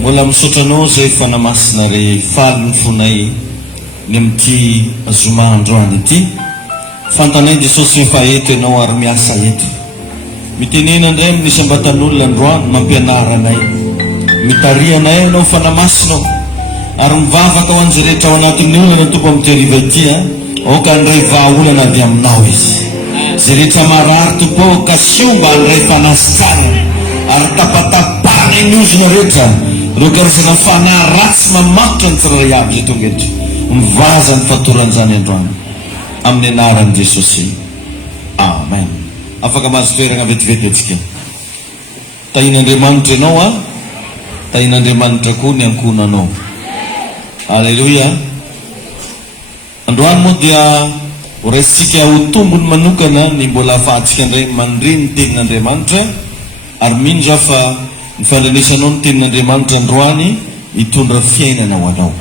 Mbola misaotranao zay fanamasina rehefaly ny fonay ny amin'ity zoma androany ity. Fantanay Jesosy efa eto ianao ary miasa eto. Mitenena indray amin'ny sambatan'olona androany mampianara anay. Mitaria anay ianao fanamasinao ary mivavaka ho an'izay rehetra ao anatin'ny olana tompo amin'ity hariva ity oka andray vahaolana avy aminao izy. Zay rehetra marary tompo ka siomba andray fanasitsara ary tapatapahana iny ozona rehetra reo karazana fanahy ratsy mamatotra ny tsirairay aby zay tonga eto. Mivaza ny fatoran'izany androany amin'ny anaran'i Jesosy. Amen. Afaka mahazo toerana vetivety atsika. Tahin'Andriamanitra ianao tahin'Andriamanitra koa ny ankonanao. Alleluia. Androany moa dia horaisitsika ho tombony manokana ny mbola ahafahantsika indray mandre ny tenin'Andriamanitra ary mindra fa ny fandrenesanao ny tenin'Andriamanitra androany hitondra fiainana ho anao.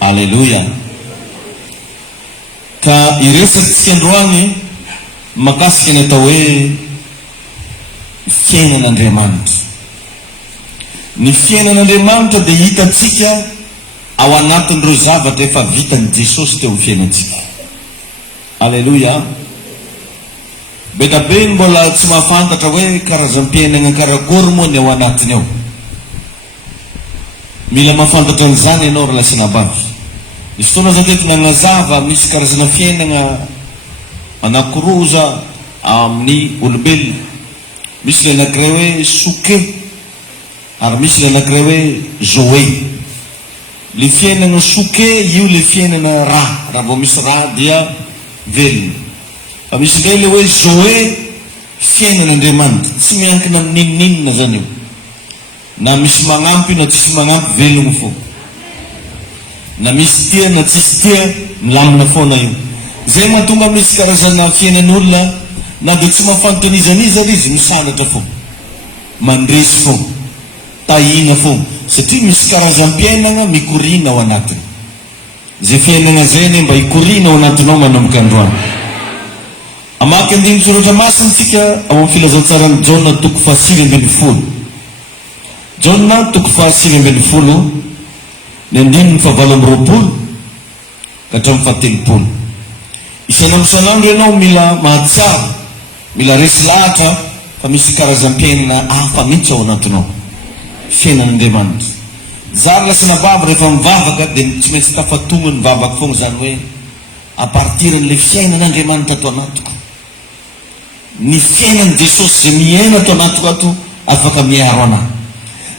Alleluia. Ka iresatsika androany makasika ny atao hoe fiainan'Andriamanitra. Ny fiainan'Andriamanitra dia hitatsika ao anatin'ireo zavatra efa vitan'i Jesosy teo amin'ny fiainantsika. Alleluia. Be mbola tsy mahafantatra hoe karazam-piainana karakory moa ny ao anatiny ao. Mila mahafantatra an'izany ianao relasina bavy. Ny fotoana zao teto nanazava misy karazana fiainana anakiroa amin'ny olombelona. Misy ilay anankiray hoe soke ary misy ilay anankiray hoe zoe. Le fiainana soke io le fiainana raha vao misy raha dia velona. Fa misy ilay le hoe zoe fiainan'Andriamanitra tsy miankina amin'inninona zany io. Na misy magnampy na tsisy magnampy velogno fo. Na misy tia na tsisy tia milamina foana io. Zay mahatonga misy karazana fiainan'olona na dia tsy mahafantonizanizana izy misandratra fo. Mandresy fo. Tahina fo. Satria misy karazam-piainana mikorina ao anatiny. Zay fiainana zay mba hikorina ao anatinao manomboka androany. Amaky andiny soratra masina tsika ao amin'ny filazantsarany Jaona toko 9:20. Jaona toko 9:20 ny andininy 7:20 ka hatramin'ny 7:30. Isan'andro ianao mila mahatsiaro, mila resy lahatra fa misy karazam-piainana hafa mihitsy ao anatinao. Fiainan'Andriamanitra. Zary lasina bavy rehefa mivavaka dia tsy maintsy tafatongony mivavaka foana zany hoe a partir n'le fiainan'Andriamanitra ato anatiko. Ny fiainan' Jesosy zay miaina ato anatiko ato afaka miaro anahy.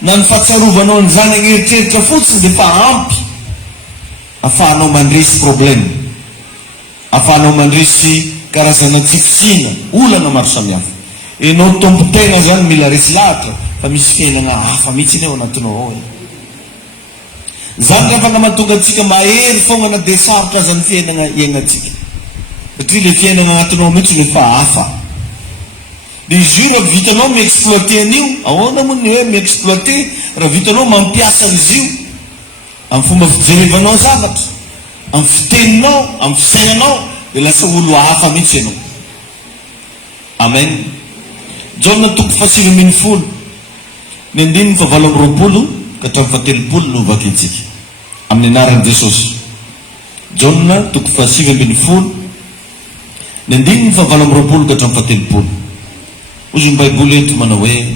Na ny fahatsiarovanao an'izany agneritreritry fotsiny dia fa ampy ahafahanao mandresy problème, ahafahanao mandresy karazana tsifitsina, olana maro samihafa. Ianao tompo-tena zany mila resy lahatra fa misy fiainana hafa mihitsy ao anatinao ao. Zany rehefa mahatonga antsika mahery foana na dia sarotra aza ny fiainana iainantsika. Satria le fiainana anatinao mihitsy efa hafa. Dia izy io raha vitanao miexploiter an'io, ahoana moa ny hoe miexploiter? Raha vitanao mampiasa an'izy io amin'ny fomba fijerevanao zavatra, amin'ny fiteninao, amin'ny fisainanao, dia lasa olo hafa mihitsy ianao. Amen. Jaona toko 9:20 ny andininy 7:20 ka hatramin'ny 7:30 no vakintsika amin'ny anaran'i Jesosy. Jaona toko 9:20 ny andininy 7:20 ka hatramin'ny 7:30. Ozy ny Baiboly eto manao hoe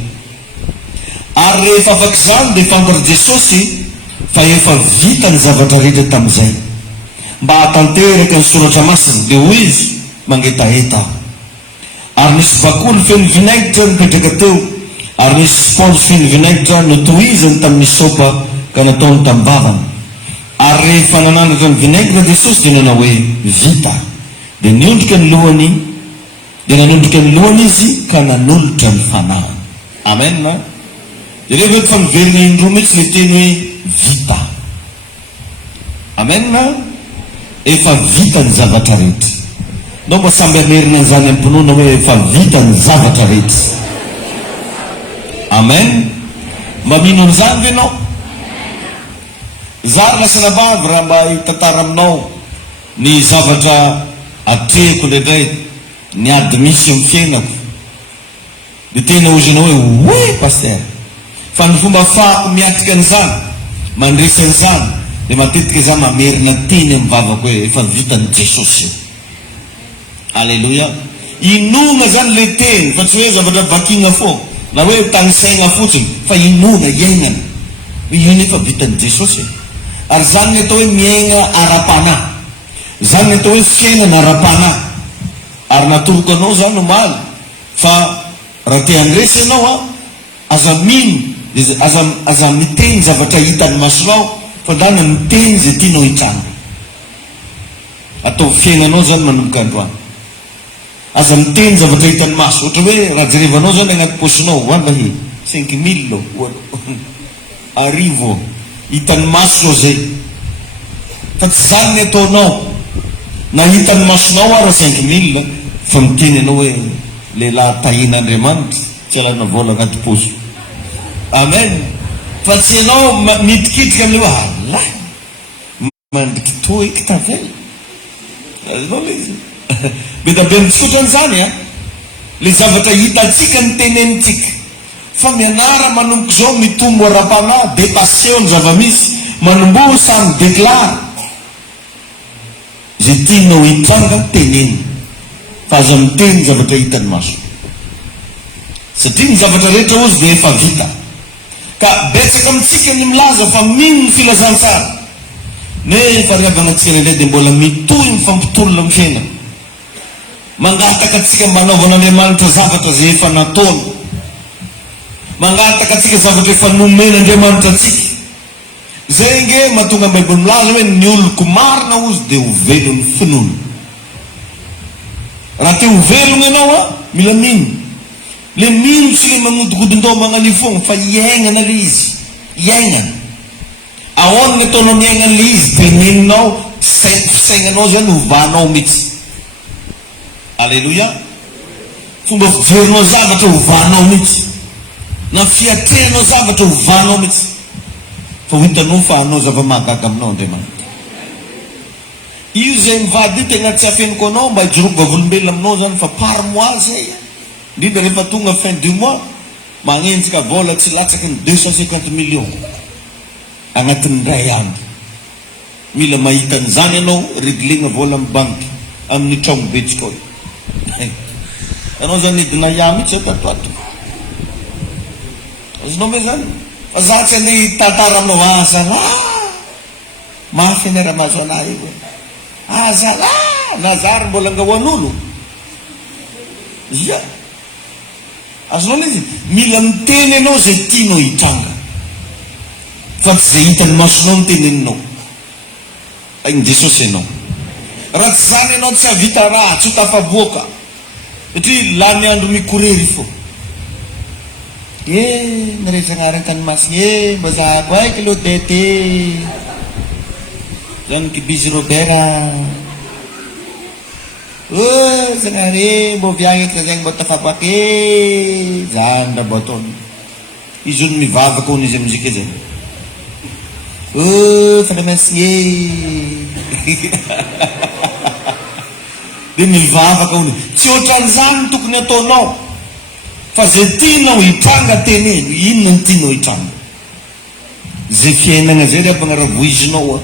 ary rehefa afaka izany dia fantatra Jesosy fa efa vita ny zavatra rehetra tamin'izay mba hatanteraka ny soratra masina. Dia hoy izy mangetaheta ary nisy bakoly feno vinaigitra nipetraka teo ary nisy sponge feno vinaigitra notohizany tamin'ny sopa ka nataony tamin'ny vavany. Ary rehefa nanandratra ny vinaigitra Jesosy dia nanao hoe vita. Dia niondrika ny lohany, dia nanondrika ny lohany izy ka nanolotra ny fanahany. Amen. Dia rehefa efa miverina indroa mihitsy le teny hoe vita. Amen. Efa vita ny zavatra rehetra. Nao mba samby amerina an'izany am-pinoana hoe efa vita ny zavatra rehetra. Amen. Mba mino an'izany ve ianao? Zary lasana bavy raha mba hitantara aminao ny zavatra atrehiko indraindray, ny ady misy amin'ny fiainako. Dia tena ozy ianao hoe oe paster, Fa ny fomba ahafahako miatrika an'izany, mandresy an'izany, dia matetika izaho mamerina teny amin'ny vavako hoe efa vitan'i Jesosy. Alleluia. Inona zany le teny, fa tsy hoe zavatra vakina fo, na hoe tanisaina fotsiny, fa inona iainana. Iny efa vitan'i Jesosy. Ary zany ny atao hoe miaina ara-panahy. Zany ny atao hoe fiainana ara-panahy. Ary natoroko anao zany omaly fa raha te handresy ianao aza mino, aza miteny zavatra hitan'ny masonao, fa ndana miteny zay tianao hitranga. Atao fiainanao zany manomboka androany. Aza miteny zavatra hitan'ny maso. Ohatra hoe raha jerevanao zany agnaty posinao, andahy 5,000 arivo hitan'ny maso zay. Fa tsy zany ny ataonao. Na hitan'ny masonao ara 5,000 fa miteny anao hoe lehilahy tahin'Andriamanitra tsy alana vola agnaty poso. Amen. Fa tsy ianao midikitrika amin'io ala mandrikitoa ikitavela. Azonao le izy. Be da be mitsotra an'izany le zavatra hitatsika ny tenenitsika. Fa mianara manomboka zao mitombo ara-panahy, dépassion ny zava-misy, manomboa samy déclare. Zay tianao hitranga teneny, fa aza miteny zavatra hitan'ny maso. Satria ny zavatra rehetra ozy dia efa vita. Ka betsaka amintsika ny milaza fa mino ny filazantsara. Nefa riavana antsika lehilahy dia mbola mitohy ny fampitolona amin'ny fiainana. Mangataka atsika manaovan'Andriamanitra zavatra zay efa nataony. Mangataka atsika zavatra efa nomen'Andriamanitra atsika. Zay nge mahatonga ny Baiboly milaza hoe ny oloko marina ozy dia ho velon'ny finoana. Raha te ho velona ianao mila mino. Le mino tsy le manodikodindao magnan'io foana, fa iainana le izy. Iainana. Ahoana ny ataonao miainana le izy, teneninao, fisainanao zany hovanao mihitsy. Alleluia. Fomba fijerinao zavatra hovanao mihitsy. Na fiatrehanao zavatra hovanao mihitsy. Fa ho hitanao fa anao zava-mahagaga aminao Andriamanitra. Io zay mivady io tegna tsy afeniko anao mba hijoroky vavolombelona aminao zany, fa par mois zay. Indrindra rehefa tonga fin du mois, magnenjika vola tsy latsaky ny 250 millions agnatin'ny ray andro. Mila mahita an'izany ianao, réglena vola amin'ny banky amin'ny tragno betsika ao. Anao zany hidina ia mihitsy tatoato. Azonao me zany. Fa za tsy andeha tantara aminao, zala mafy any ara-maso anahy io. Zala nazary mbola angahoan'olo. Ia. Azonao le izy, mila miteny ianao zay tianao hitranga. Fa tsy zay hitan'ny masonao miteneninao. Ainy Jesosy ianao. Raha tsy zany ianao tsy havita raha, tsy ho tafaboaka. Satria lany andro mikorery fo. Naresana arentany masiny, mba zahako aiky lo dete. Zany kibizy Robert. Zanare mbo viagny eky zany mbo tafaboaky. Zany raha mbo ataony. Izy ony mivavaka ony izy amizika zay. Fanamasigny. Dia mivavaka ony. Tsy ohatran'izany tokony ataonao. Fa zay tianao hitranga teneno, inona ny tianao hitranga. Zay fiainana zay rehefa raha voizinao,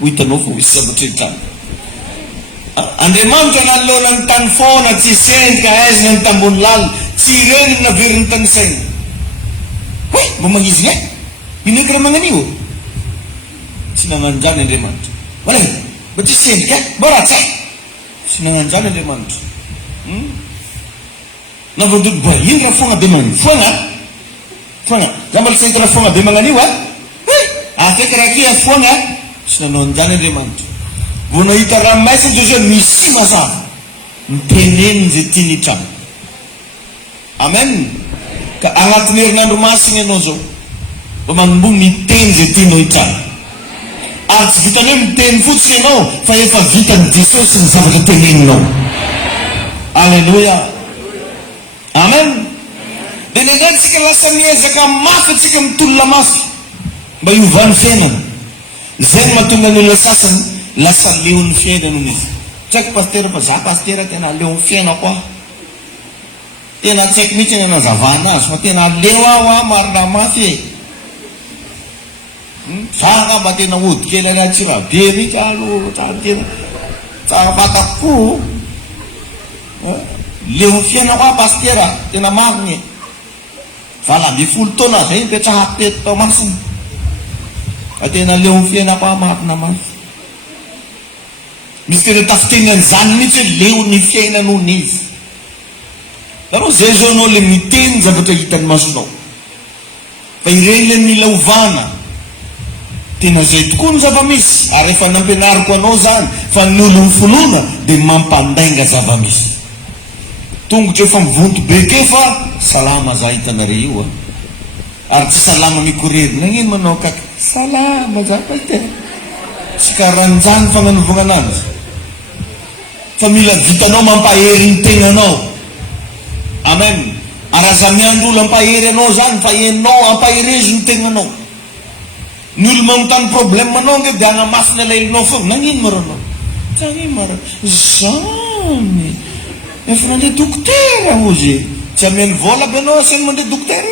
ho hitanao fa hisy zavatra hitranga. Andriamanitra naloana ny tany foana, tsy sendrika aizina ny tambony lala, tsy ireny ny naveriny tany saina. Hoe, mba magnizina e? Ino eky raha magnan'io? Tsy nagnanjany Andriamanitra. Valay, mba tsy sendrika e? Mba ratsy e? Tsy nagnanjany Andriamanitra. Navadolo ba ino raha foagna be magnan'io? Foagna. Za mbola tsy nahita raha foagna be magnan'io afeky raha kia foagna. Tsy nanao anjany Andriamanitra. Vao nahita raha maisy Jesosy misy mazava, miteneniny zay tiany hitranga. Amen. Ka agnatin'ny herinandro masina ianao zao, mba manombo miteny zay tianao hitranga. Ary tsy vitany hoe miteny fotsiny ianao, fa efa vitan'i Jesosy ny zavatra teneninao. Alleluia. Amen. Dia nenantsika lasa miezaka mafy atsika mitolona mafy mba hiovan'ny fiainana. Zay no mahatonga ny olona sasany lasa leon'ny fiainana izy. Tsy haiko pasteur fa za pasteur tena leon'ny fiainako. Tena tsaiky mihitsy ny anazavana azy fa tena leo aho marina mafy zaka mba tena ody kely any Atsirabe mihitsy alo tena fatako leo fiainako a pastera tena mariny vala amby 10 taona zay mipetrahako teto tao masina fa tena leo fiainako a marina mafy misy tena tafiteny an'izany mihitsy hoe leo ny fiaina noho n'izy Però zay zao anao le miteny zavatra hitany masonao fa ireny le mila ovana tena zay tokoa ny zava-misy ary efa nampianariko anao zany fa ny olo mifolona dia mampandainga zava-misy tongotra efa mivonto beke fa salama za hitanare io ary tsy salama mikorery nagnino manao kaka salama za pasteur tsy karanjany fagnanovana anazy fa mila vitanao mampahery ny tegnanao amen ary aza miandro olo ampahery anao zany fa enao ampaherezy ny tegnanao ny olo magnontany problème anao nge dia agnamasina lailonao fo nagnino maranao tagnino mara zany efa nandeha dokotera ozy tsy ameny vola be anao asany mandeha dokotera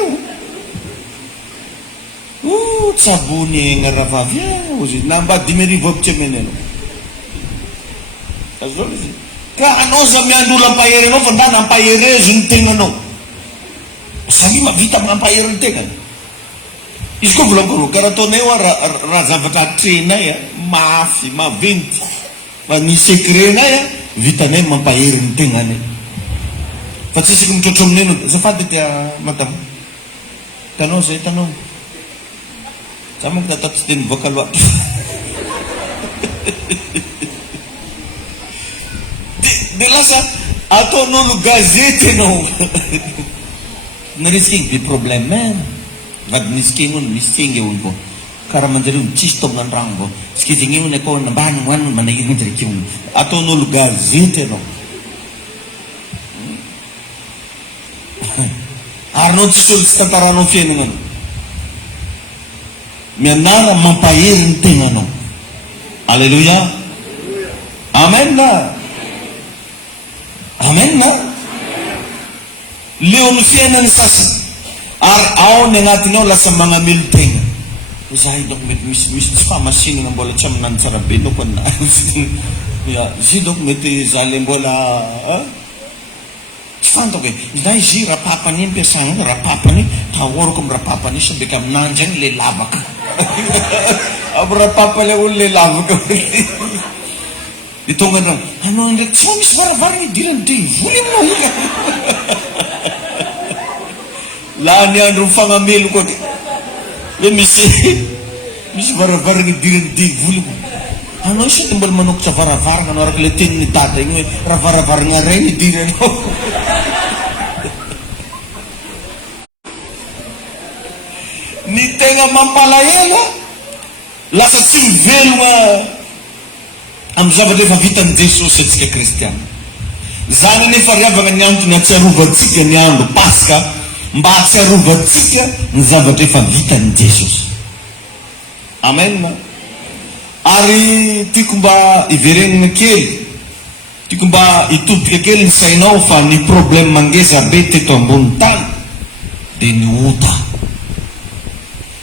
io tsabony egna ravavy ozy na mba 10,000 aby tsy ameny anao azao izy ka anao za miandro olo ampahery anao fa ndana ampaherezy ny tegnanao samy mavita mampahery ny tegnany izy koa volamborao karaha ataonay oa raha zavatra atrenay mafy maventy fa ny secretnay vitanay mampahery ny tegnanay fa tsy isy mitrotro aminay no zafady tia madame tanao zay tanao za manko tatato tsy teny mivoaka loatra de lasa ataon'olo gazety anao naresy kegny be problème vadinisy kegny ono misy sengy olo ko karaha manjareo tsisy tao gn'andragno ko sikizegny ony akao nambany hoaniny manahiry manjaraiky ony ataon'olo gazety anao arinao tsisy olo tsy tantaranao fiainanao mianara mampahery ny tegnanao alleluia amen na amen na leo ny fiainany sasany ary ao ny agnatiny ao lasa magnamelo tegna zahay donc mety misy tsy fahamasinana mbola tsy aminany tsara be noko anazy zy donc mety za le mbola tsy fantako e na izy rapapany ampiasana rapapany tahorako amy rapapany sabeka aminanjy agny le lavaka amy rapapa le olo le lavaka tonga andrano anao ndraiky tsy misy varavara idirany de voly aminao ika la ny andro mifagnamelo koa de hoe misy varavarana idirany de voly ko anao isa de mbola manokatra varavarana anao araka le teniny dada igny hoe raha varavarana ray idiranao ny tegna mampalahelo lasa tsy mivelogna amy zavatra efa vitany Jesosy atsika kristiana zany nefa riavagna ny antony atsiarovantsika ny andro paska mba atsiarovantsika ny zavatra efa vitany Jesosy amen ary tiako mba iverenina kely tiako mba itodika kely ny sainao fa ny problème mangeza be teto ambony tany de ny ota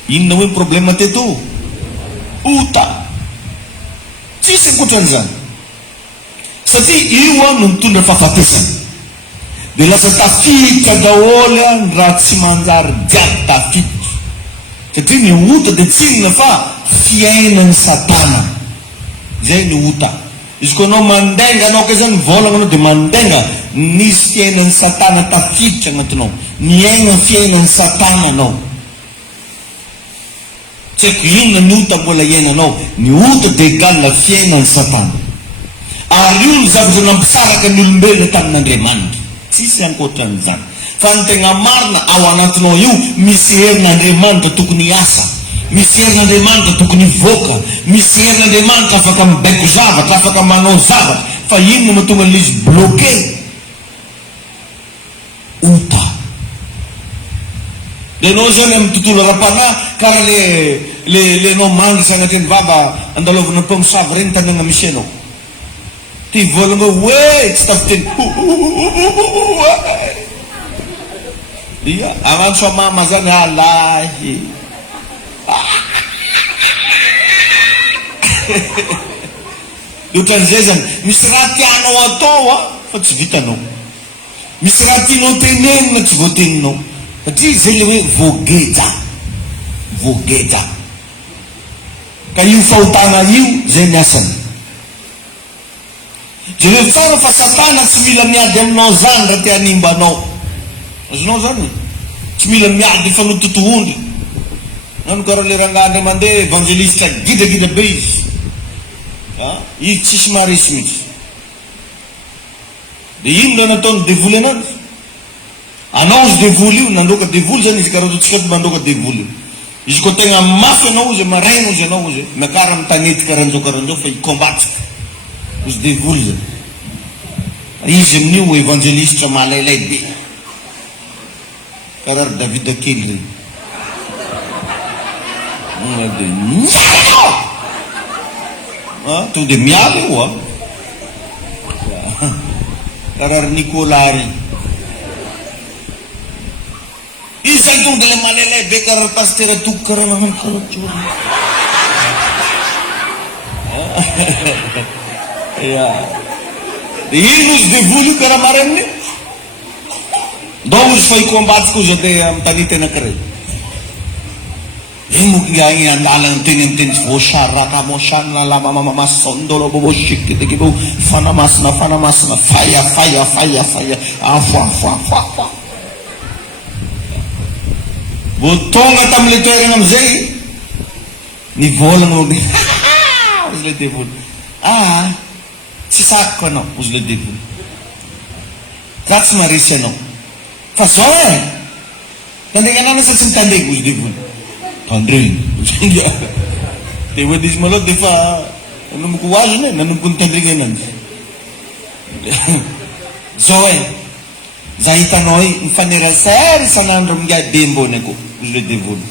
inona hoe problème teto ota tsisy ankoatran'izany satria io no mitondra fahafatesana de lasa tafiditra daholo ny raha tsy manjary jiaby tafiditra satria ny ota de tsinona fa fiainany satana zay ny ota izy koa anao mandenga anao ka zany volagna anao de mandenga nisy fiainany satana tafiditra agnatinao niaigna fiainany satana anao tsy haiko inona ny ota mbola iainanao ny ota de egal la fiainany satana ary io ny zavatra nampisaraka ny olombelona tamin'Andriamanitra tsisy ankoatran'izany fa ny tegna marina ao anatinao io misy herin'Andriamanitra tokony hiasa misy herin'Andriamanitra tokony hivoaka misy herin'Andriamanitra afaka mibaiko zavatra afaka manao zavatra fa inona mahatonga an'izy bloqué ota de anao zany amy tontolo ara-panahy karaha le anao mangy sagnateny vava andalovana mpamosavy reny tanagna misy anao ty volagna hoe tsy tafiteny Iya, aman sa mama zany halahy. Ohatran'izay zany, misy raha tianao atao fa tsy vitanao. Misy raha tianao tenenina tsy voateninao. Satria zay le hoe voageja. Ka io fahotana io zay ny asany. Jereo tsara fa Satana tsy mila miady aminao zany raha te hanimbanao. Azonao zany? Tsy mila miady fa no totohondry. Nano karaha le rangahy mandeha evangelista gidagida be izy. Izy tsisy maharesy mihitsy. De ino le nataony devoly anazy? Anao izy devoly io, nandoka devoly zany izy karaha totsika mandoka devoly io. Izy koa tegna mafy anao izy, maraina izy anao izy, miakara amin'ny tanety karanjao fa hikombatsika. Izy devoly zany. Izy amin'io evangelista malailay be. Karaha Davida kely regny. To de miala io karaha Nicolas regny. Izy zany tonga de le malailay be karaha pasteur atoko karaha nagnano karaha tsory. De ino izy devoly io karaha marainy? Ndao izy fa hikombatsika izy ande amin'ny tanety anankiray. Ino igny andala miteny voasaraka mosanna la mama sondolo bobo shikte de kibo fanamasna faya afa. Botonga tamile toerana amizay nivolana ozy le devoly. Tsy sakiko anao ozy le devoly. Za tsy maharesy anao. Fa zao tandregnanana sa tsy mitandrego ozy devoly. Tandreny. De hoe izy maloha de fa nanomboka ho azony nanomboka nitandregna ananjy. Zao za hitanao mifanerasera isan'andro amin'nga be mbonako ozy le devoly.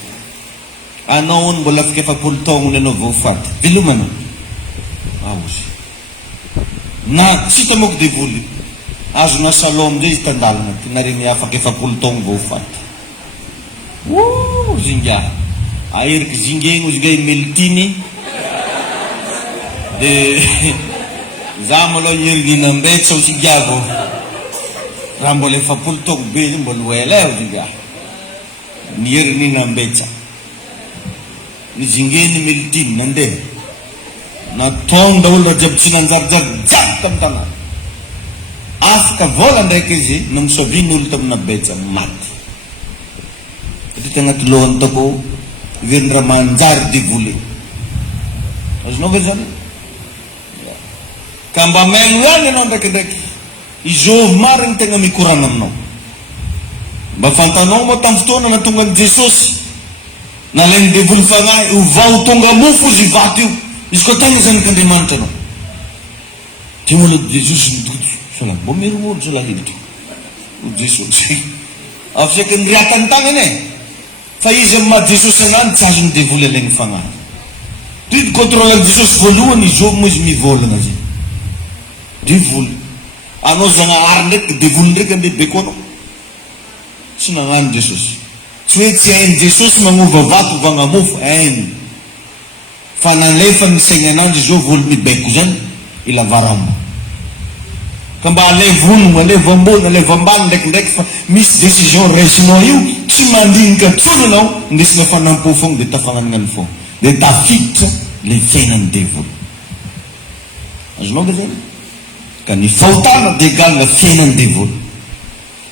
Anao ony mbola afaka 7 taogno anao vao faty. Velomanao. Ozy. Na tsy hitamako devoly. Azonao salom amizay izy tandalana. Tinareny afaka 7 taogno vao faty. Zinga. Aeriky zingegny ozy gay melitiny. De za maloha herin'inambetsa o sigavo. Raha mbola 7 taogno be izy mbola hoela o zinga. Ny herin'inambetsa. Ny zingeny melitiny nandeha. Nataony daholo raha jiaby tsy nanjarijary jiaby tamin'ny tanàna. Afaka vola ndraiky izy namosaviany olo tamina betsa maty. Ty agnaty lohany tako veriny raha manjary devoly. Azonao ve zany? Ka mba maigno ihany ianao ndraikindraiky izôvy mariny tegna mikorana aminao. Mba fantanao moa tamin'ny fotoana na tonga an'i Jesosy nalainy devoly fagnahy ho tonga mofo izy vato io. Izy koa tagny zany k'Andriamanitra anao. Ty mola Jesosy nidoto. Sola mbo miromoro sola hiditra. Jesosy. Afsaky niriatany tagnany fa izy amin'ny maha Jesosy anany tsy azony devoly alaigny fagnahy. Ty contrôle Jesosy voalohany izôvy moa izy mivolagna zay. Devoly. Anao Zagnahary ndraiky devoly ndraiky andehibe koa anao. Tsy nagnano Jesosy. Tsy hoe tsy hainy Jesosy magnova vato vagnamofo, hainy. Fa nalefa ny saigny ananjy zao voly mibaiko zany ilavaramba. Ka mba aleva onogno, aleva ambony, aleva ambany ndraikindraiky fa misy décision raisinao io tsy mandinika tsony anao indesina fanampo fogna de tafagnaningany fogna. De tafiditra le fiainan'ny devoly. Azonao ve zany? Ka ny fahotana de égale la fiainan'ny devoly.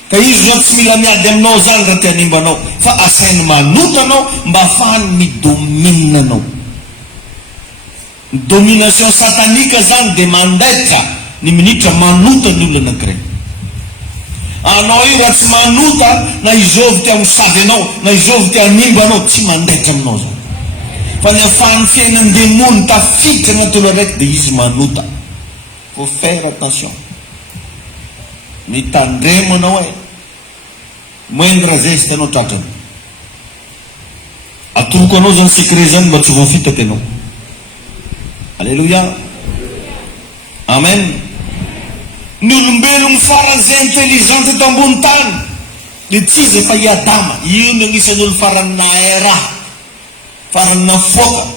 Ka izy zao tsy mila miady aminao zany raha te hanimbanao fa asainy manotanao mba ahafahany midomina anao. Domination satanika zany de mandaitra ny minitra manota ny olona anankiray. Anao io raha tsy manota na izôvy te hamosavy anao na izôvy te hanimba anao tsy mandaitra aminao zany. Fa ny ahafahan'ny fiainan'ny demony tafiditra anaty olo araiky de izy manota. Faut faire attention. Mitandremo anao moindre raha zay sy tianao tratrany. Atoroko anao zany secret zany mba tsy voafitaky anao. Alléluia. Amen. Ny olombelogno faran'izay intelligente eto ambony tany Le tsy izy fa i Adama, io no agnisan'olo farany naera, farany nafoaka,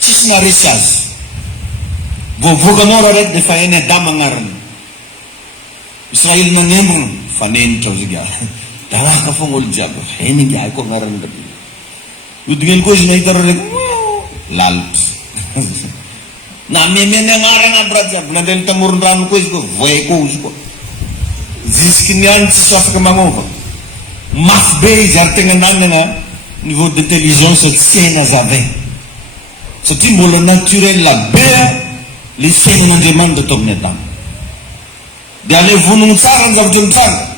tsisy naresy azy. Voavoakanao raha raiky dia fa eny Adama agnarany. Israely nagnembona, fanenitra izy gia. Dalaka foana olo jiaby, eny ngia ko agnarany raha. Odignely koa izy nahita raha raiky, lalitra. Na memeny agnarana raha jiaby, nandeha tamoron-drano koa izy koa, voay koa izy koa. Jusky niany tsisy afaka magnova. Mafy be izy ary tegna nanana niveau d'intelligence tsy haina zavainy. Satria mbola naturel be le fiainan'Andriamanitra tao amin'ny Adama. Dia ale vonogno tsara ny zavatra mitsara.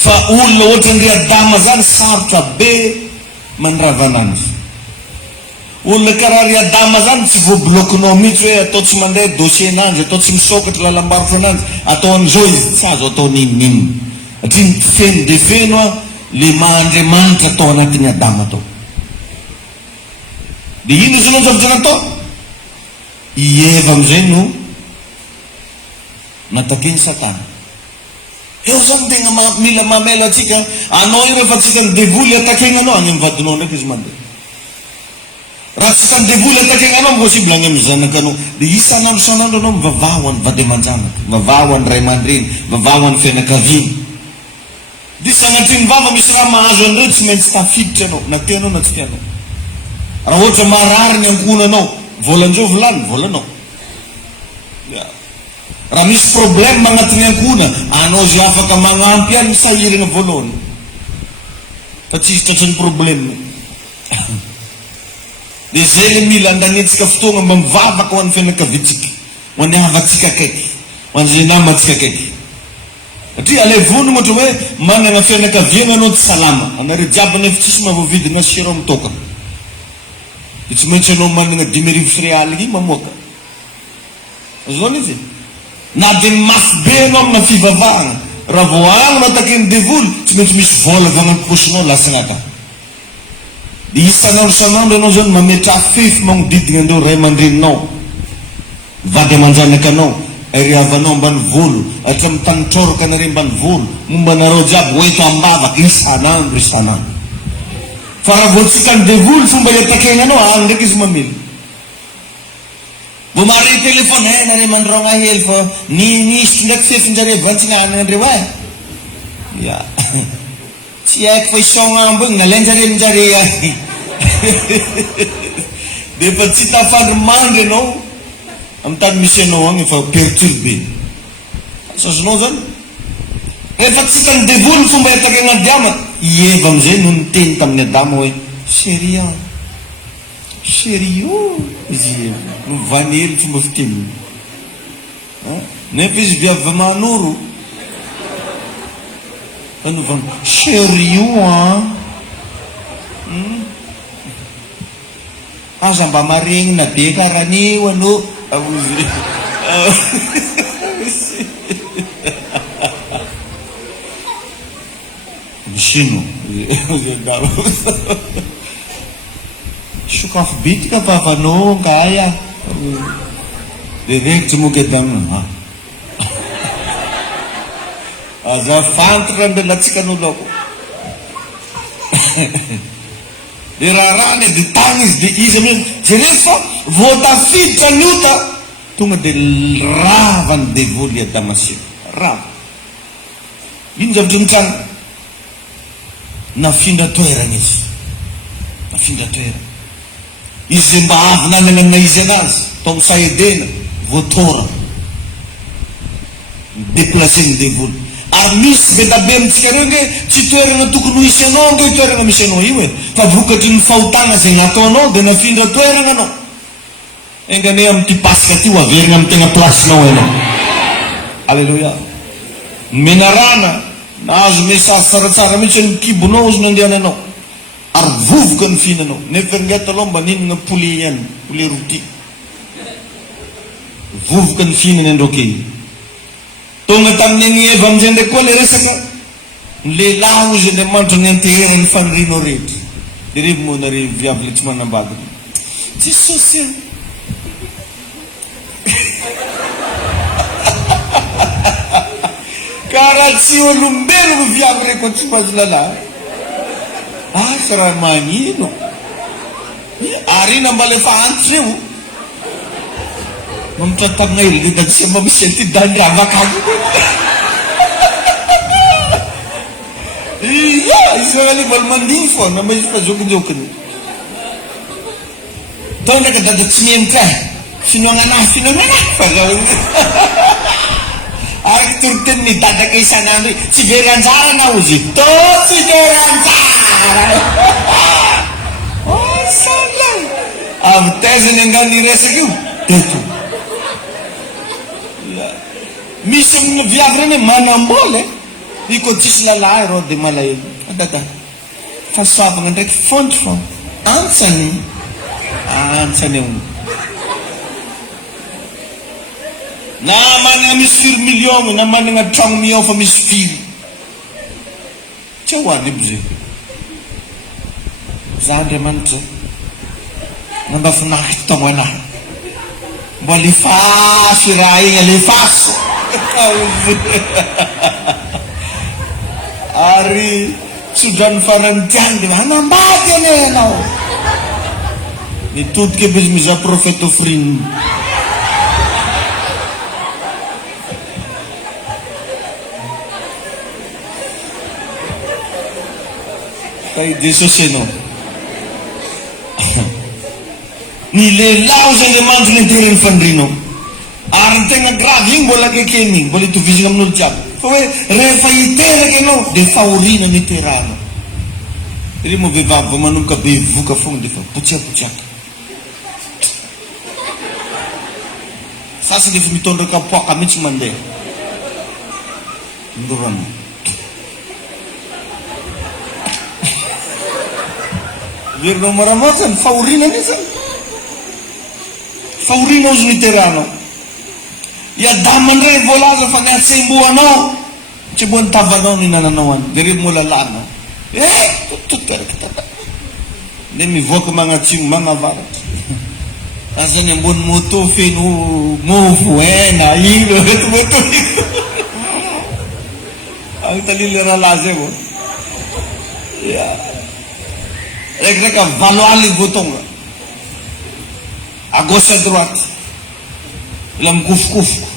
Fa olona ohatran'ry Adama zany sarotra be mandrava ananjy. Olona karaha ry Adama zany tsy voablokinao mihitsy hoe atao tsy mandeha dossier ananjy, atao tsy misokatra lalam-barotra ananjy, atao an'izao izy tsy azo atao ninonino. Satria feno de feno le maha-Andriamanitra atao anatin'ny Adama tao. Dia ino izy no zavatra natao? I Eva amizay no natakeny Satana. Eo zany tegna mila mamela atsika, anao io rehefa tsika ny devoly atakeny anao, any amin'ny vadinao ndraiky izy mandeha. Raha tsy tandevoly atakeny anao, possible any amin'ny zanakanao. Dia isan'andro isan'andro anao mivavaha ho an'ny vady aman-janaka, mivavaha ho an'ny ray aman-dreny, mivavaha ho an'ny fianakaviana. Dia sanatria vava misy raha mahazo an'ireo tsy maintsy tafiditra anao, na tianao na tsy tianao. Raha ohatra marary ny ankonanao, volan-dreo volany, volanao. Raha misy problème agnatin'ny ankona, anao zay afaka magnampy any sahirana voalohany. Fa tsy izy tratran'ny problème. Dia zay le mila andanetsika fotoagna mba mivavaka ho an'ny fianakaviantsika, ho an'ny havatsika akaiky, ho an'izay namantsika akaiky. Satria ale vonona ohatra hoe manana fianakaviana anao tsy salama, anareo jiaby nefa tsisy mahavoavidina siro mitoka. Dia tsy maintsy anao manana 10,000 firialy iny mamoaka. Azoana izy. Na dia mafy be anao amina fivavahana, raha vao agny matakeny devoly, tsy maintsy misy vola avy agnaty posinao lasagnaka. Dia isan'andro isan'andro anao zany mametra fefy magnodidina andreo ray aman-dreninao, vady aman-janaka anao, ary havanao ambany volo, hatramin'ny tany troroka anareo ambany volo, momba anareo jiaby hoeto ambavaka isan'andro isan'andro. Fa raha vao tsika ny devoly fomba hiatakena anao, agny ndraiky izy mamely. Vao mare telefona, nareo mandrogna hely fa nisotro ndraiky fefinjareo vantsinana andreo ya. Tsy haiko fa isaognambo igny nalainjare aminjare agny. Dia efa tsy tafandry mandry anao amin'ny tany misy anao agny efa perturbé. Sazonao zany? Rehefa tsika ny devoly fomba hiatakena Adama, i Eva amizay no niteny tamin'ny Adama hoe chérie a, chérie o, izy no vanely fomba fiteny. Nefa izy viavy manoro. Van chérie o aza mba maregnina be karan'io anao. Sino sokafo bitika vavanao ngaya direct moka edamina aza fantatra mbela tsikan'olo ako. Dia raha rany dia tagny izy dia izy amin'io jerefa vao tafiditra ny ota tonga dia rava ny devoly Adamasio rava. Ino zavatra mitranga? Nafindra toerana izy, nafindra toerana izy zay mba avy nanana izy anazy tao amin'ny Saedena voatora déplacé ny devoly. Ary misy be da be amintsika reo nge tsy toerana tokony hisy anao nge toerana misy anao io e, fa vokatry ny fahotana zay nataonao dia nafindra toerana anao. Engane amin'ity pasika ty ho averina amin'ny tegna plasinao ianao. Alleluia. Menarana nahazo message tsaratsara mihitsy ny kibonao izy nandehananao ary vovoka ny fihinanao. Nefa ringata aloha mba ninona poulet ihany, poulet rôti, vovoka ny fihinana androke. Tonga tamin'ny Eva amizay ndraiky koa le resaka ny lehilahy izy Andriamanitra ny anteherany fanirianao rehetra. Dia revo moa nareo viavy le tsy manambady tsy sosy Karaha tsy olombelogno viavy reko tsy mahazo lalahy. Asa raha magnino. Arina mba lefa antitra eo. Mamtratagna hely da tsy mamisia ty dandravaka azy. Iya, izy mbola mandigny foana ma izy fa jokijokiny. Tao ndraiky dada tsy miemika finoagnanahy fa araky toroteniny dadaka isan'andro tsy very anjara na ozy to tsy very anjara. Sala avy tezany angany resaky io eto misy amin'ny viavy reny manambola iko tsisy lalahy rô de malahelo dada fa soavagna ndraiky fontry fo antsany eo na manana misy firy million na manana tragno million fa misy firy tsy hoany aby za Andriamanitra namba finahitra tao anahy mba lefaso raha igny lefaso ary sodrany farany tiany de hanambady ane anao nitodiky aby izy miza prophète offrine kay dissocienao ny lehilahy zay le mandro l'intereny fandrinao ary ny tegna grave igny mbola akekeny igny mbola itovizigna amin'olo jiaby fa hoe rehefa hiteraky anao de fahorina niterana ry mo vehivavy vo manomboka be voka fogna de fa potsiapotsiaka sasany efa mitondra kapoaka mihitsy mandeha ndorana verinao maramotsany fahorina ne zany fahorina ozy niterana iadamandray voalaza fa niatsemboanao tsy mbo nitavanao ninananao any de revo molalana totaraky tata de mivoaka magnatsimo magnavaratry azany ambony moto feno mofo hena ino reto moto agnitalile raha lazy eo rekireky valo aly vo tonga à gauche à droite ila mikofokofoko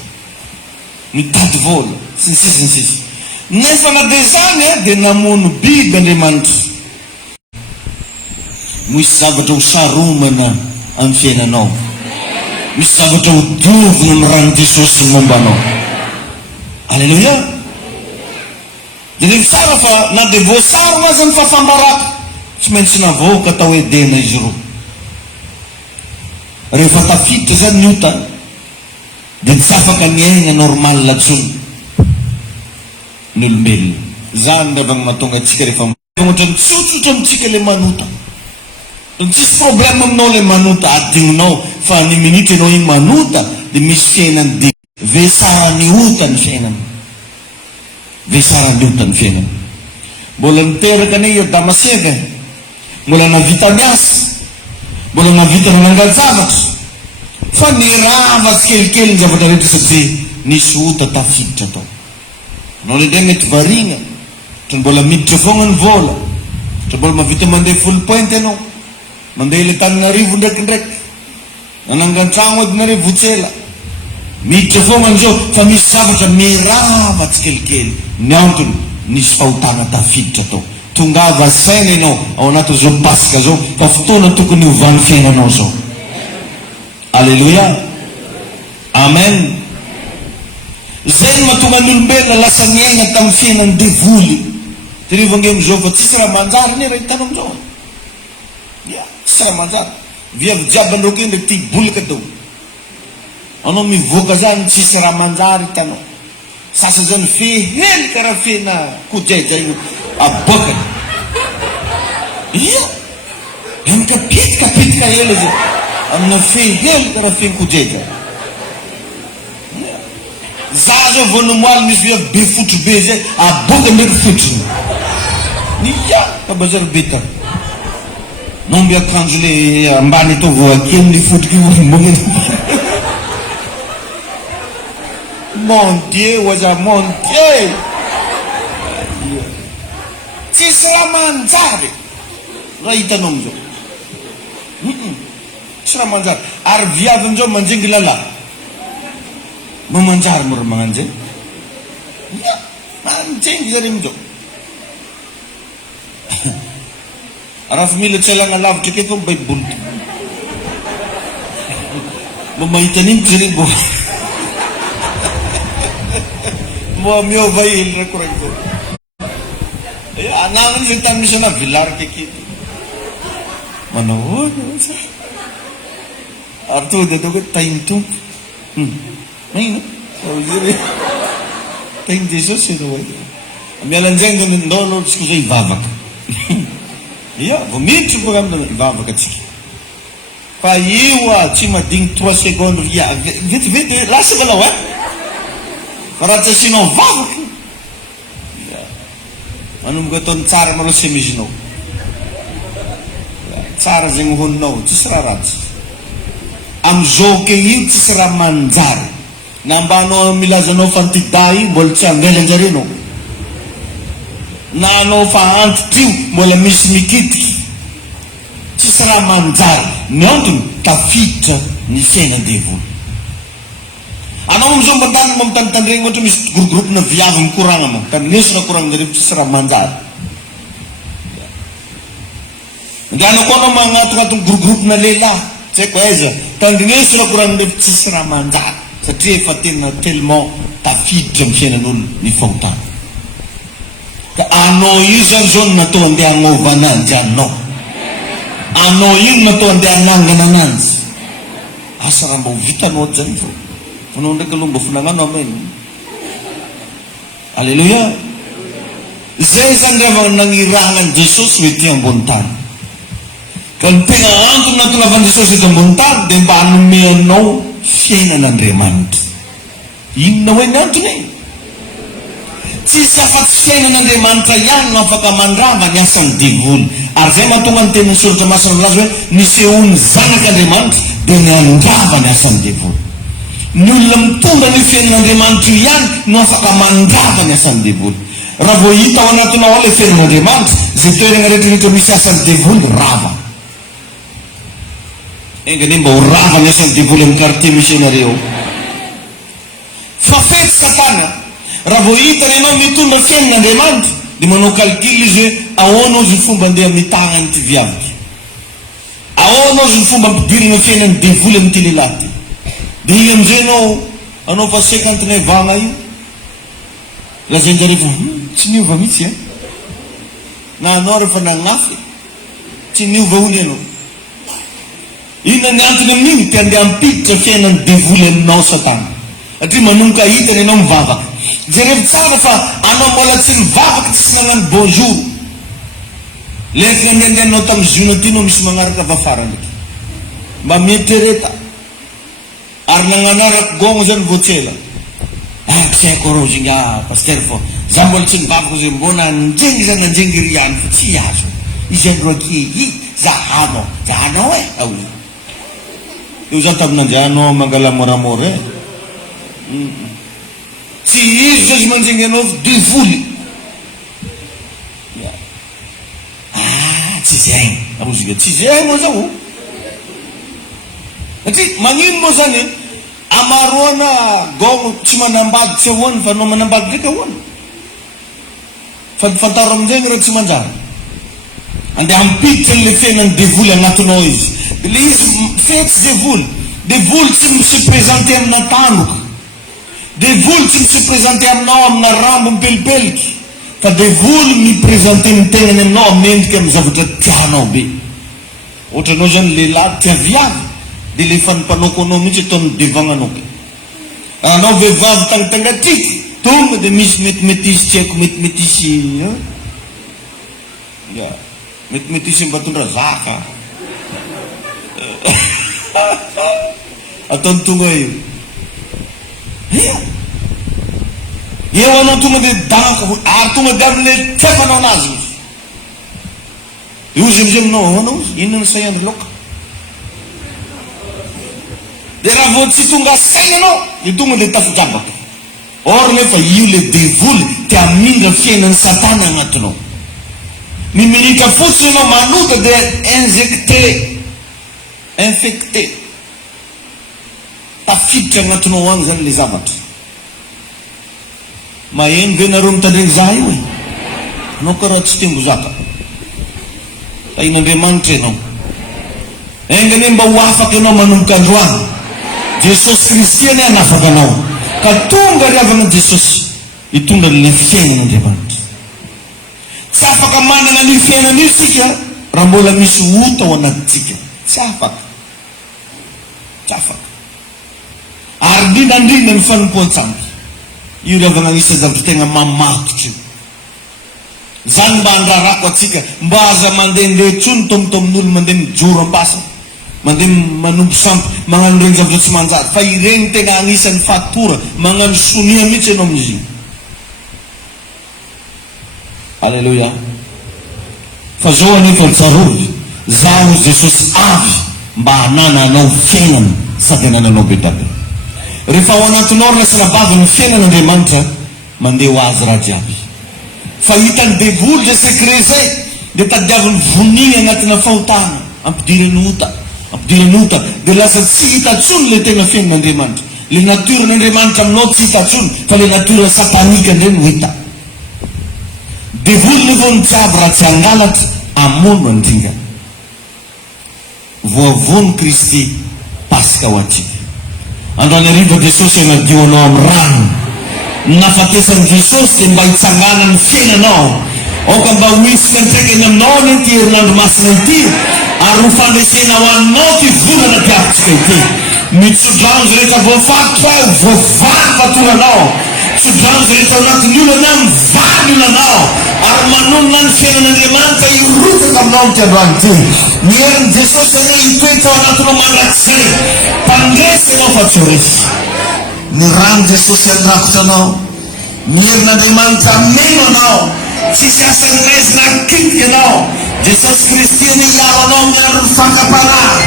mitady vola sy ny sisy nefa na de zany de namono biby Andriamanitra misy zavatra ho saromana amin'ny fiainanao misy zavatra ho diovina amin'ny rano Jesosy mombanao alleluia de le tsara fa na de voasarona azy ny fafambaraka tsy maintsy navoaka tao edena izy roa rehefa tafiditra zany niotany de tsy afaka miaigna normal latsony ny olombelona zany ravagny mahatonga atsika rehefa ohatra mitsotsotro amitsika le manota tsisy problème aminao le manota adigninao fa ny minitra anao iny manota de misy fiainany di vesarany ota ny fiainany vesarany ota ny fiainany mbola niteraka ane i Damaseka mbola navita miasa mbola navita nanangajavatra fa nirava tsikelikely ny zavatra rehetra satria nisy ota tafiditra tao anao lendray mety varigna tra mbola miditra fogna ny vola tra mbola mavita mandeha full point anao mandeha le Tananarivo ndraikindraiky nanangan-tragno Adinarivo Votsela miditra fogna an'izao fa misy zavatra mirava tsikelikely ny antony nisy fahotana tafiditra tao tongava saina ianao ao anatin'izao pasika zao fa fotoana tokony hovany fiainanao zao alleluia amen zay ny mahatonga ny olombelona lasa miaigna tamin'ny fiainany devoly terivange amizao fa tsisy raha manjary ne raha hitanao amizao tsisy raha manjary viavy jiaby andreo keny ndraiky ty bolika dao anao mivoaka zany tsisy raha manjary hitanao sasa zany fehely karaha fena kojaijay abokany ia mikapitikapitika hely zay amina fehely karaha feny kojaijay za zao vo nomoaly misy viavy be fotry be zay aboka ndraiky fotriny nia kabazary beta nomby akanjo le ambany atao vo akeliny fotriky mbogny mon Dieu waza mon Dieu tsisy raha manjary raha hitanao amizao. Tsisy raha manjary. Ary viavy amizao manjengy lalahy. Manjary mora magnanjeny. Manjengy zare amizao. Raha fa mila tsailagna lavitra kefa ny baiboly. Mahita an'iny zare mbo miova hely rakorak'izao. Anagnany zay tany misy ana vilarika aketo. Manao ohatsa. Ary tonga dia ataoko hoe tainy tompo. Magnino? Tainy Jesosy ianao hoe. Mialan'izay ndao tsika zay hivavaka. Ia, vao miditry boka amina hivavaka atsika. Fa io tsy madigny 3 secondes ria vetivety lasa valao e. Fa raha tsy asianao vavaka manomboka ataony tsara malao tsy amizinao. Tsara zegny honinao, tsisy raha ratsy. Amizao ke io tsisy raha manjary. Na mba anao milazanao fantida io mbola tsy angelanjarenao. Na anao fa antitra io mbola misy mikitiky. Tsisy raha manjary. Ny antony tafiditra ny fiainan-devoly. Anao amizao mbandany mamitandregny ohatra misy groupe viavy mikoragna mo. Tandrinesy raha koragna zareo tsisy raha manjary. Ndana koa anao magnatongatony groupe lehilahy. Tsy haiko aiza. Tandrinesy raha koragna ndefa tsisy raha manjary. Satria efa tena tellement tafiditra amin'ny fiainan'olo ny fahotana. Ka anao io zany zao natao andeha agnova ananjy anao. Anao io natao andeha anangana ananjy. Asa raha mba ho vitanao zany fo. Anao ndraiky aloha mba finagnano amen. Alleluia. Zay zany rehefa nanirahan'i Jesosy hoe ty ambony tany. Ka ny tena antony natolavan'i Jesosy eto ambony tany dia mba hanomeanao fiainan'Andriamanitra. Inona hoe ny antony? Tsisy afa-tsy fiainan'Andriamanitra ihany no afaka mandrava ny asan'ny devoly. Ary zay mahatonga ny tenin'ny soratra masina milaza hoe nisehoany zanak'Andriamanitra dia niandrava ny asan'ny devoly. Ny olona mitondra ny fiainan'Andriamanitra io ihany no afaka mandrava ny asan'ny devoly. Raha vao hita ao anatinao ao le fiainan'Andriamanitra, zay toerana rehetrarehetra misy asan'ny devoly rava. Engany mba ho rava ny asan'ny devoly amin'ny quartier misy anareo. Fa fety Satana. Raha vao hitany ianao mitondra fiainan'Andriamanitra dia manao calcul izy hoe ahoana ozy ny fomba andeha mitagna an'ity viavika. Ahoana ozy ny fomba ampidirina fiainan'ny devoly amin'ity lehilahy ty. Dia iny amizay anao fa 59 ans io. Lazainjareo fa tsy niova mihitsy e. Na anao rehefa nagnafy tsy niova ony ianao. Inona ny antony amin'iny? Ty andeha ampiditra fiainan'ny devoly aminao Satana. Satria manomboka hitany ianao mivavaka. Jereo tsara fa anao mbola tsy mivavaka tsy nagnano bonjour. Leky nandehandehanao tamin'ny zona ty no misy magnaraka avafara ndraiky. Mba mietrereta. Ary nagnanarako gôgno zany voatsela. Tsy haiko rô zigny paster fô. Za mbola tsy mivavaka zay mbona anjengy zany anjengy riany fa tsy azo. Izy andro akehy zahanao e. Ao. Io zany tamin'andianao mangala moramora e. Tsy izy zay manjengy anao devoly. Tsy zegny. Aroziga tsy zegny moa zao. Satria magnino moa zany amaroana gôgno tsy manambady tsy ahoana fa anao manambady ndraiky ahoana. Fantaro amin'izay raha tsy manjary. Andeha ampiditra le fiainan'ny devoly agnatinao izy. Le izy fetsy devoly. Devoly tsy misepresente amina tanoka. Devoly tsy misepresente aminao amina rambo mipelipeliky. Fa devoly mipresente ny tenany aminao mendrika amin'ny zavatra tianao be. Ohatranao zany lehilahy tia viavy. Dia le fanimpanoko anao mihitsy ataony devagnanao. Anao vehivavy tangatangatriky tonga dia misy metimetisy tsy haiko metimetisy metimetisy mbatondra zaka ataony tonga io. Eo anao tonga dia danka ary tonga dia amin'le tiafanao anazy ozy amizay aminao ahoana ozy inona ny saindry loka. Dia raha vao tsy tonga saina anao io tonga dia tafijabaka. Or nefa io le devoly te hamindra fiainan'ny Satana agnatinao. Miminitra fotsiny ianao manota dia infecté tafiditra agnatinao agny zany le zavatra. Maheno ve nareo mitandregny za io e? Anao karaha tsy tembo zaka tain'Andriamanitra ianao. Engany mba ho afaka ianao manomboka androany. Jesosy Kristy ane anafaka anao, ka tonga riavana Jesosy hitondra le fiainan'Andriamanitra. Tsy afaka manana ny fiainana io tsika raha mbola misy ota ao anatintsika. Tsy afaka. Ary indrindrandrindra ny fanompoan-tsampy io riavana anisany zavatra tegna mamatotra io. Zany mba handrarako atsika mba aza mandehandeha tsony tomitomin'olo mandeha mijoro ambasa, mandeha manompo sampy, magnano regny zavatra tsy manjary, fa ireny tegna anisany fatora, magnano sonia mihitsy ianao amin'izy io. Alleluia. Fa zao anefa tsarovy, zaho Jesosy avy mba hanana anao fiainana sady hanananao be dabe. Rehefa ao anatinao ny sinabavy ny fiainan'Andriamanitra mandeha ho azy raha jiaby. Fa hitany devoly le secret zay dia tadiaviny voniny agnatina fahotana, ampidirany ota dia lasa tsy hita tsony le tena fiainan'Andriamanitra. Le natoran'Andriamanitra aminao tsy hita tsony, fa le natora satanika indray no hita. Devoly nefa ny jiaby raha tsy angalatra amono andringa. Voavono Kristy Paska ho atsika. Androany hariva Jesosy anadio anao amin'ny rano. Nafatesany Jesosy dia mba hitsangana ny fiainanao. Aoka mba ho hisy fiantraikany aminao ny ty herinandro masina ity, ary ho fandresena ho aminao ty volana diavitsika ity. Mitsodrano zay rehetra voafatotra ao, voavary fatoranao. Tsodrano zay rehetra anatin'ny olana mivary olanao, ary manonona ny fiainan'Andriamanitra irotaka aminao ny tiandroany ty. Ny herin'i Jesosy ane hitoetra ao anatinao mandrakizay, mpandresy ianao fa tsy ho resy. Ny rano Jesosy andrakotra anao, ny herin'Andriamanitra meno anao, tsisy asany raisina kitika anao. Jesosy Kristy ane iaro anao amin'ny andro ny fankapanahy,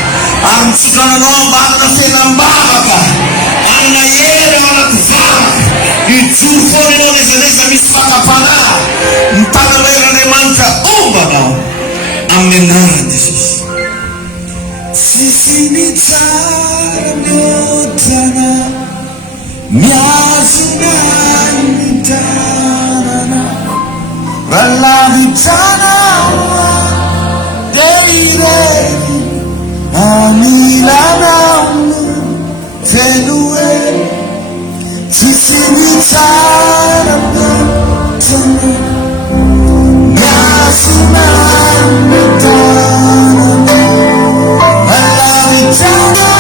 ary mitsodrano anao mba hanana fiainam-bavaka, hanana hery ao anaty vavaka. Ijoro foana ianao nezaneza misy fankapanahy, ny tanana herin'Andriamanitra ombanao amin'ny anarany Jesosy. Tsisy mitsara mihoatrana, miazona ny tanana, raha lavitsana deireny amilana telo e. Tsisy mitsara mihoatrana, miazona ny tanana, raha lavitsana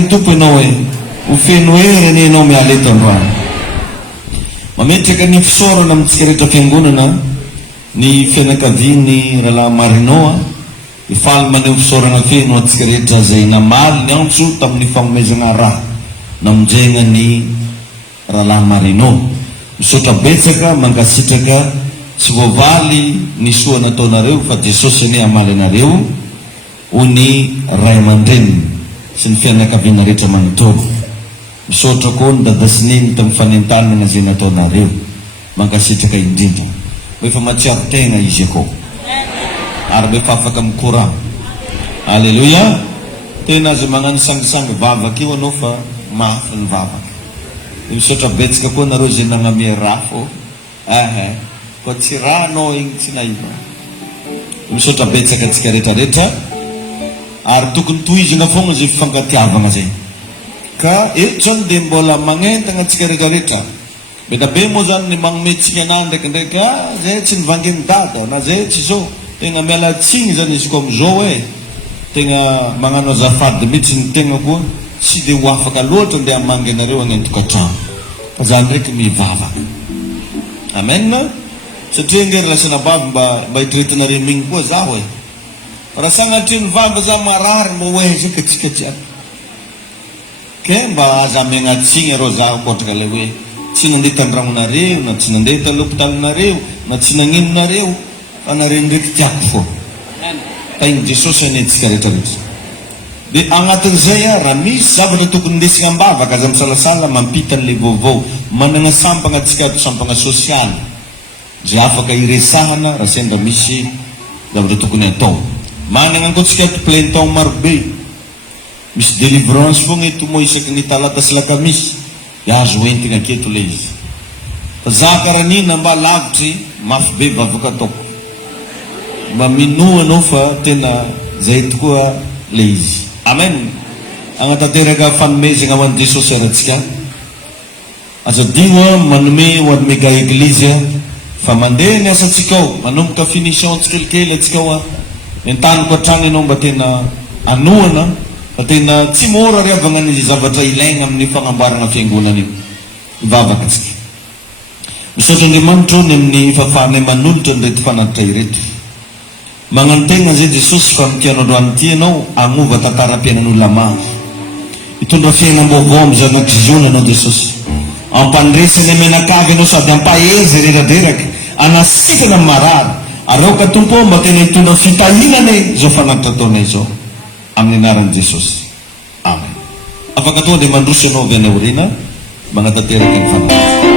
rin tupunoi, ufenuere ni no me aliton ra. Mamete ka ni fisoro na mtsikirita fianguna na, ni fenakavini rala marinoa, ifalma ni fisoro na fenu at tsikirita zay na mal ni ang sutam ni fangmeza nga ra, na mjenga ni rala marino. Sota betsaka, mangkasitaka, sivovali ni sua na to na reu, fa Jesus ni amale na reu, uni Raymondin, sinfiana kabina rita manito. Sota kon dadasnin tam fanintan na zina to na reu, mangkasitaka indinto. Befa macharte nga isiko. Arbe fafakam kurang. Haleluya. Tena zemangan sang-sang vava kiwa nofa maafan vava. Sota bets ka po na rozi na nga mirafo. Kwa tirano ing sinaiba. Sota bets ka tsikarita-rita. Ar tukun tuwi nga fonga zi fangkatiava nga zi. Ka itson din bola mangenta nga tsikarita-rita. Beda bemo zan ni mang mitsinga nanda kende ka zi tsin vangin dado na zi tsiso. Tenga mela tsing zan iskom zoe. Tenga mangano zafad mitsin tenga ko. Si de wafaka loto ndi amange na rewa ngentu kachang. Kazandriki mi vava. Amen na? Sa tiengger la sinabab ba itrito na rin mingpo zawe. Para sa nga tin vava za marar mo wehe kachikachat. Kaya ba za mga tsingero za kot kalewe. Sinandita rang na rew, na sinandita luptal na rew, na sinangin na rew, anarindik jakfo. Tayong Jesus ay nitsikaritarito. Di angatan saya ramis sabda tukun dis ngamba kazam salasala mampitan livovo manangasam pangatsika sampanga sosial jafa kay resahana rasenda misi dabda tukun ito manangang kutsika plentong marbe mis deliverance pong ito mo isa kinitala sila kamis yazwenti nga kito leis pazakarani namba lagti mafbe bavukatok maminu anofa tena zaitkuwa leis. Amen. Ang atatiraga fanme singa wan Jesus eratska. Asa diwa manme wan mega iglesia famande na sa tsikaw manum ka finisyon skill kele tsikawa mentan ko tangi nung batina anuana batina tsimora ria bangan ni zabata ilengam ni pangambar nga fienguna ni babakatski. Misoto ni manto ni fafane manulton rit fanatairit. Manganteng nga si Jesus from kiano doan tiano angu batatara piano lama. Ito na fiye ng bogom sa nagsizuna no Jesus. Ang pandresa ni menakagi no sa dampaye ziriradirek anasika ng marar. Araw katumpo matin ito na fitayina ni Zofa nagtato na iso. Ang ninaran Jesus. Amen. Apakatuwa di mandusyo no veneurina mga tatirek ang fanat.